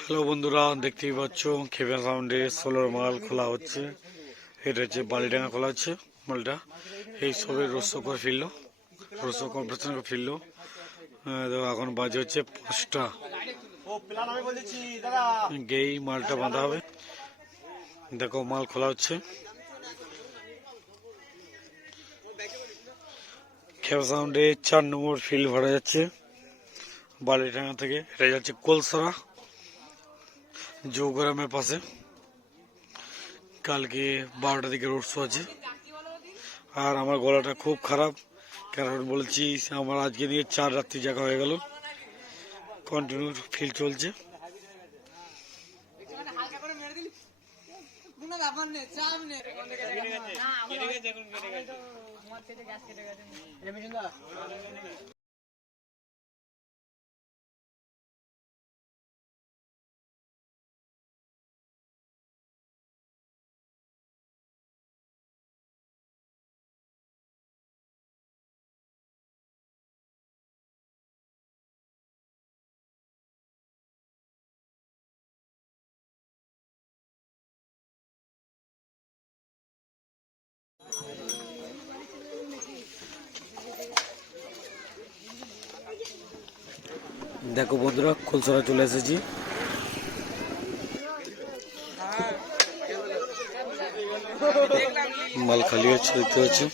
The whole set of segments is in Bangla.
হ্যালো বন্ধুরা, দেখতেই পাচ্ছ খেপা সাউন্ডে সোলার মাল খোলা হচ্ছে। এটা হচ্ছে বালিডাঙ্গা খোলা হচ্ছে, মালটা। এই সবে রস্য করে ফিরলো রস্য কম্পিটিশন করে ফিরলো। এখন বাজে হচ্ছে পাঁচটা। গেই মালটা বাঁধা হবে। দেখো, মাল খোলা হচ্ছে। খেপা সাউন্ডে চার নম্বর ফিল্ড ভরা যাচ্ছে, বালিডাঙ্গা থেকে। এটা যাচ্ছে কোলসরা। জৌগ্রামের পাশে। কালকে বারোটা দিকে রোড শো আছে। আর আমার গলাটা খুব খারাপ, কারণ বলছি আমার আজকে নিয়ে চার রাত্রি জায়গা হয়ে গেল। কন্টিনিউ ফিল্ড চলছে। কোনো দেখো বন্ধুরা, খুলসরা চলে এসেছি। মাল খালি হচ্ছে, দেখতে হচ্ছে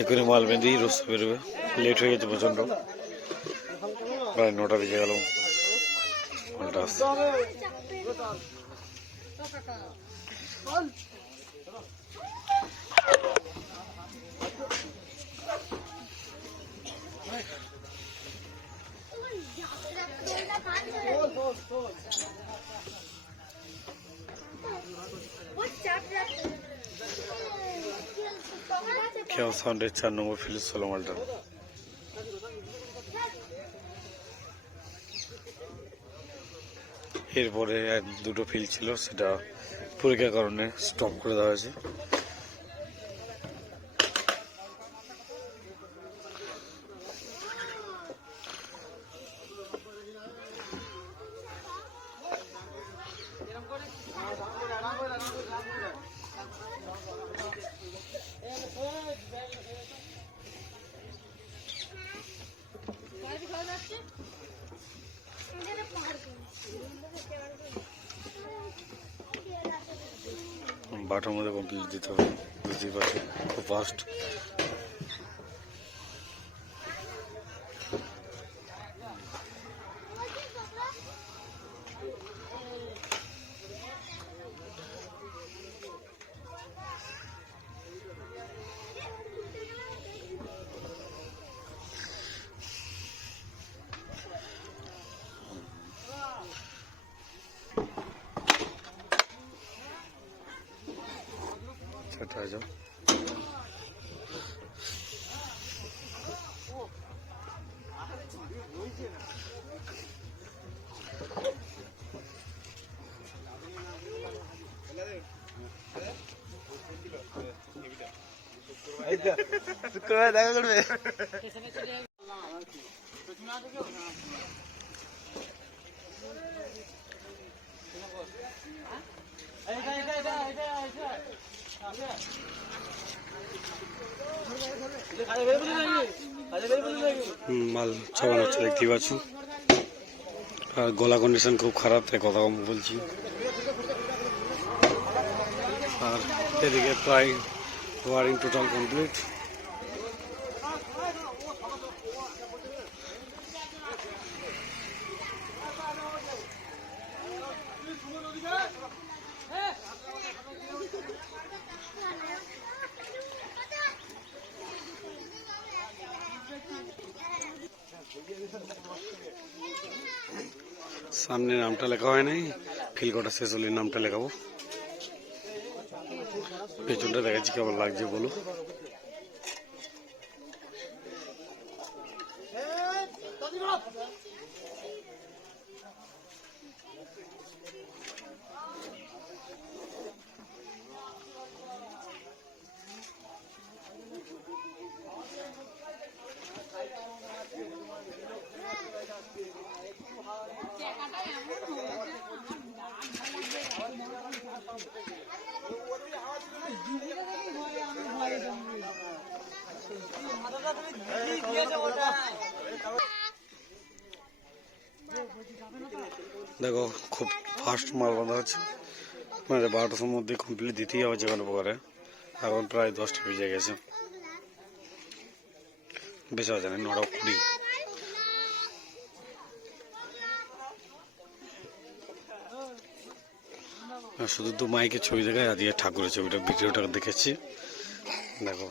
এখানে মাল বেঁধেই রস্তা বেরোবে। লেট হয়ে গেছে প্রচণ্ড প্রায় নটা বেজে গেল। মালটা আসছে। খেয়াল সাউন্ডের চার নম্বর ফিলিস ষোলো মালটা এরপরে এক দুটো ফিল ছিল, সেটা পরীক্ষার কারণে স্টপ করে দেওয়া হয়েছে। বাটার মধ্যে কমপ্লিট দিতে হবে বুঝতেই পারছি খুব ফাস্ট সেটা যাও দেখা মাল ছাপানো হচ্ছে দেখতে পাচ্ছি। আর গলা কন্ডিশন খুব খারাপ, তাই কথা কম বলছি। আর এদিকে প্রায় ওয়ারিং টোটাল কমপ্লিট সামনে নামটা লেখা হয় নাই। ফিল কটা শেষ হলে নামটা লেখাবো। পেছনটা দেখাচ্ছি কেমন লাগছে বলো। দেখো, খুব ফাস্ট মাল বাঁধা আছে মানে বারোটার মধ্যে কমপ্লিট দিতেই হবে যে কোনো প্রকারে। এখন প্রায় দশটা বেজে গেছে। বেশি বাজে না, নটা কুড়ি। শুধু তো মাইকে ছবি দেখায় আজকে ঠাকুরের ছবিটা ভিডিওটা দেখেছি। দেখো।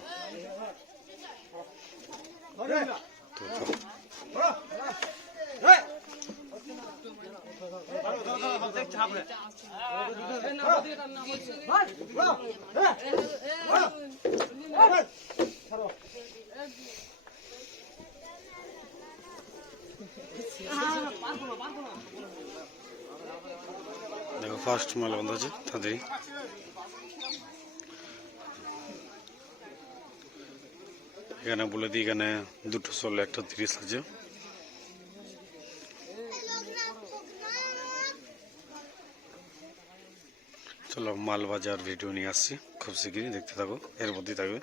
দেখো ফার্স্ট মাল বন্ধ আছে তাড়াতাড়ি এখানে বলে দিই, এখানে দুটো ষোলো, একটা তিরিশ আছে। চলো মাল বাজার ভিডিও নিয়ে আসছি। খুব শিগগিরই দেখতে থাকো। এর মধ্যেই থাকবে।